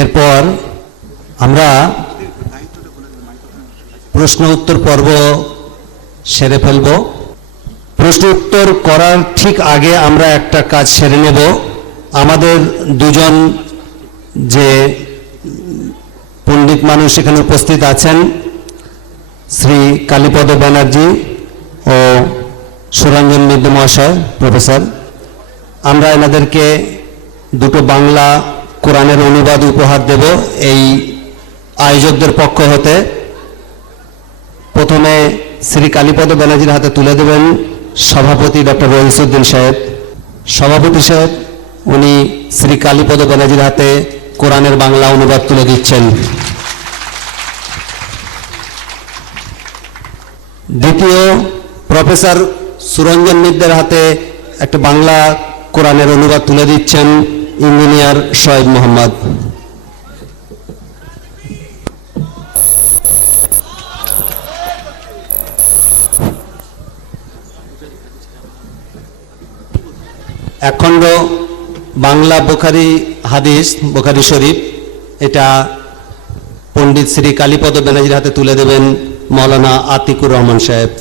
এরপর আমরা প্রশ্ন উত্তর পর্ব সেরে ফেলব। প্রশ্ন উত্তর করার ঠিক আগে আমরা একটা কাজ সেরে নেব। আমাদের দুজন যে পণ্ডিত মানুষ এখানে উপস্থিত আছেন, শ্রী কালীপদ ব্যানার্জি ও সুরঞ্জন মিত্র মহাশয়, প্রফেসর, আমরা এনাদেরকে দুটো বাংলা কোরআনের অনুবাদ উপহার দেব এই আয়োজকদের পক্ষ হতে। প্রথমে শ্রী কালীপদ ব্যানার্জির হাতে তুলে দেবেন সভাপতি ডক্টর রহিসউদ্দিন সাহেব। সভাপতি সাহেব উনি শ্রী কালীপদ ব্যানার্জির হাতে কোরআনের বাংলা অনুবাদ তুলে দিচ্ছেন। দ্বিতীয়, প্রফেসর সুরঞ্জন মিত্রের হাতে একটা বাংলা কোরআনের অনুবাদ তুলে দিচ্ছেন ইঞ্জিনিয়ার শোয়েব মোহাম্মদ। একখণ্ড বাংলা বুখারী হাদিস, বুখারী শরীফ, এটা পণ্ডিত শ্রী কালীপদ ব্যানার্জির হাতে তুলে দেবেন মৌলানা আতিকুর রহমান সাহেব।